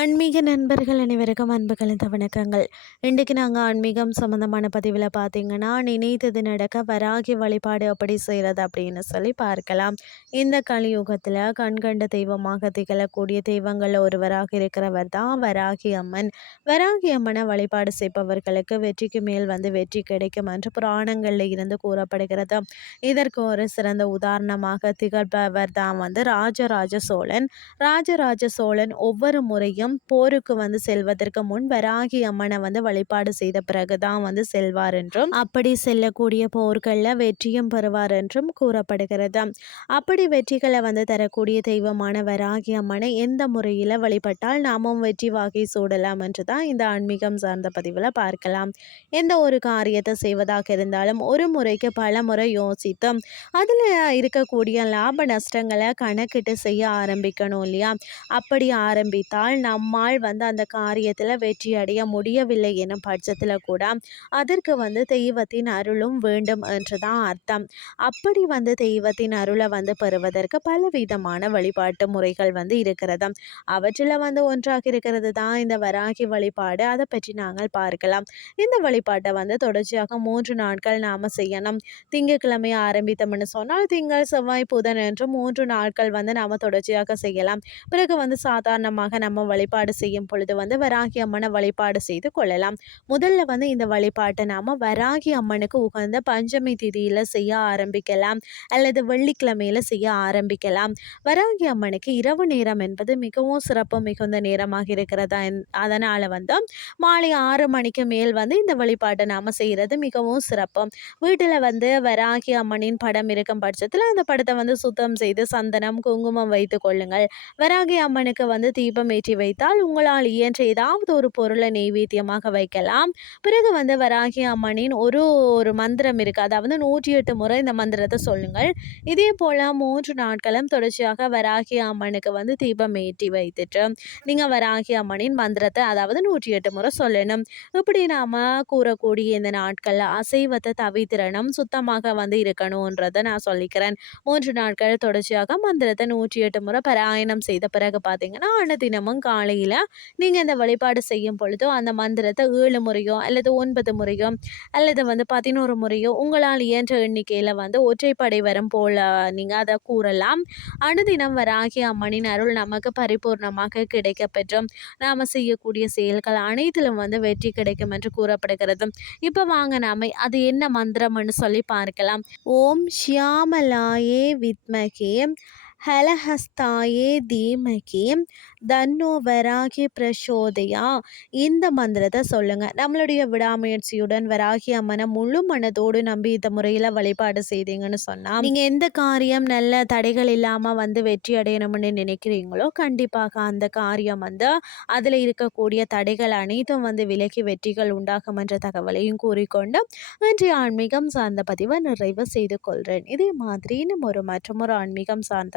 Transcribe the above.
ஆன்மீக நண்பர்கள் அனைவருக்கும் அன்பு கலந்த வணக்கங்கள் இன்றைக்கு நாங்கள் ஆன்மீகம் சம்மந்தமான பதிவில் பார்த்தீங்கன்னா நினைத்தது நடக்க வராகி வழிபாடு அப்படி செய்கிறது அப்படின்னு சொல்லி பார்க்கலாம். இந்த கலியுகத்தில் கண்கண்ட தெய்வமாக திகழக்கூடிய தெய்வங்களில் ஒருவராக இருக்கிறவர் தான் வராகி அம்மன். வராகி அம்மனை வழிபாடு செய்பவர்களுக்கு வெற்றிக்கு மேல் வந்து வெற்றி கிடைக்கும் என்று புராணங்களில் இருந்து கூறப்படுகிறது. இதற்கு ஒரு சிறந்த உதாரணமாக திகழ்பவர் தான் வந்து ராஜராஜ சோழன். ராஜராஜ சோழன் ஒவ்வொரு முறையும் போருக்கு வந்து செல்வதற்கு முன் வராகி அம்மனை வந்து வழிபாடு செய்த பிறகுதான் வந்து செல்வார் என்றும் அப்படி செல்லக்கூடிய போர்களில் வெற்றியும் பெறுவார் என்றும் கூறப்படுகிறது. அப்படி வெற்றிகளை வந்து தரக்கூடிய தெய்வமான வராகி அம்மனை எந்த முறையில் வழிபட்டால் நாமும் வெற்றி வாகை சூடலாம் என்று தான் இந்த ஆன்மீகம் சார்ந்த பதிவில் பார்க்கலாம். எந்த ஒரு காரியத்தை செய்வதாக இருந்தாலும் ஒரு முறைக்கு பல முறை யோசித்தும் அதில் இருக்கக்கூடிய லாப நஷ்டங்களை கணக்கிட்டு செய்ய ஆரம்பிக்கணும் இல்லையா? அப்படி ஆரம்பித்தால் நாம் நம்மால் வந்து அந்த காரியத்தில் வெற்றி அடைய முடியவில்லை எனும் பட்சத்தில் கூட அதற்கு வந்து தெய்வத்தின் அருளும் வேண்டும் என்று தான் அர்த்தம். அப்படி வந்து தெய்வத்தின் அருளை வந்து பெறுவதற்கு பலவிதமான வழிபாட்டு முறைகள் வந்து இருக்கிறது. அவற்றில் வந்து ஒன்றாக இருக்கிறது தான் இந்த வராகி வழிபாடு. அதை பற்றி நாங்கள் பார்க்கலாம். இந்த வழிபாட்டை வந்து தொடர்ச்சியாக மூன்று நாட்கள் நாம் செய்யணும். திங்கட்கிழமை ஆரம்பித்தோம்னு சொன்னால் திங்கள் செவ்வாய் புதன் என்று மூன்று நாட்கள் வந்து நாம் தொடர்ச்சியாக செய்யலாம். பிறகு வந்து சாதாரணமாக நம்ம வழிபாடு வழிபாடு செய்யும் பொழுது வந்து வராகி அம்மனை வழிபாடு செய்து கொள்ளலாம். முதல்ல வந்து இந்த வழிபாட்டை நாம் வராகி அம்மனுக்கு உகந்த பஞ்சமி திதியில் செய்ய ஆரம்பிக்கலாம். அல்லது வெள்ளிக்கிழமையில் செய்ய ஆரம்பிக்கலாம். வராகி அம்மனுக்கு இரவு நேரம் என்பது மிகவும் சிறப்பு மிகுந்த நேரமாக இருக்கிறதா அதனால் வந்து மாலை ஆறு மணிக்கு மேல் வந்து இந்த வழிபாட்டை நாம் செய்கிறது மிகவும் சிறப்பு வீட்டில் வந்து வராகி அம்மனின் படம் இருக்கும் பட்சத்தில் அந்த படத்தை வந்து சுத்தம் செய்து சந்தனம் குங்குமம் வைத்து கொள்ளுங்கள். வராகி அம்மனுக்கு வந்து தீபம் ஏற்றி வைத்து நினைத்தால் உங்களால் இயன்ற ஏதாவது ஒரு பொருளை நெய்வேத்தியமாக வைக்கலாம். பிறகு வந்து வராகி அம்மனின் ஒரு ஒரு மந்திரம் இருக்குது அதாவது நூற்றி எட்டு முறை இந்த மந்திரத்தை சொல்லுங்கள். இதே போல் மூன்று நாட்களும் தொடர்ச்சியாக வராகி அம்மனுக்கு வந்து தீபம் ஏற்றி வைத்துட்டு நீங்கள் வராகி அம்மனின் மந்திரத்தை அதாவது நூற்றி எட்டு முறை சொல்லணும். இப்படி நாம் கூறக்கூடிய இந்த நாட்களில் அசைவத்தை தவித்திரணும் சுத்தமாக வந்து இருக்கணுன்றதை நான் சொல்லிக்கிறேன். மூன்று நாட்கள் தொடர்ச்சியாக மந்திரத்தை நூற்றி எட்டு முறை பாராயணம் செய்த பிறகு பார்த்தீங்கன்னா தினமும் காலையில் நீங்கள் இந்த வழிபாடு செய்யும் பொழுதோ அந்த மந்திரத்தை ஏழு முறையோ அல்லது ஒன்பது முறையோ அல்லது வந்து பதினோரு முறையோ உங்களால் இயன்ற எண்ணிக்கையில் வந்து ஒற்றைப்படை வரும் போல் நீங்கள் அதை கூறலாம். அனுதினம் வராகி அம்மனின் அருள் நமக்கு பரிபூர்ணமாக கிடைக்கப்பெற்றும் நாம் செய்யக்கூடிய செயல்கள் அனைத்திலும் வந்து வெற்றி கிடைக்கும் என்று கூறப்படுகிறது. இப்போ வாங்க நாம அது என்ன மந்திரம்னு சொல்லி பார்க்கலாம். ஓம் ஷியாமலாயே வித்மகே ஹலஹஸ்தாயே தீமகி தன்னோ வராகி பிரசோதையா. இந்த மந்திரத்தை சொல்லுங்கள் நம்மளுடைய விடாமுயற்சியுடன் வராகி அம்மனை முழு மனதோடு நம்பி இந்த முறையில் வழிபாடு செய்தீங்கன்னு சொன்னால் நீங்கள் எந்த காரியம் நல்ல தடைகள் இல்லாமல் வந்து வெற்றி அடையணும்னு நினைக்கிறீங்களோ கண்டிப்பாக அந்த காரியம் வந்து அதில் இருக்கக்கூடிய தடைகள் அனைத்தும் வந்து விலகி வெற்றிகள் உண்டாகும் என்ற தகவலையும் கூறிக்கொண்டு இன்றைய ஆன்மீகம் சார்ந்த பதிவை நிறைவு செய்து கொள்கிறேன் இதே மாதிரி இன்னும் ஒரு மற்றும் ஒரு ஆன்மீகம் சார்ந்த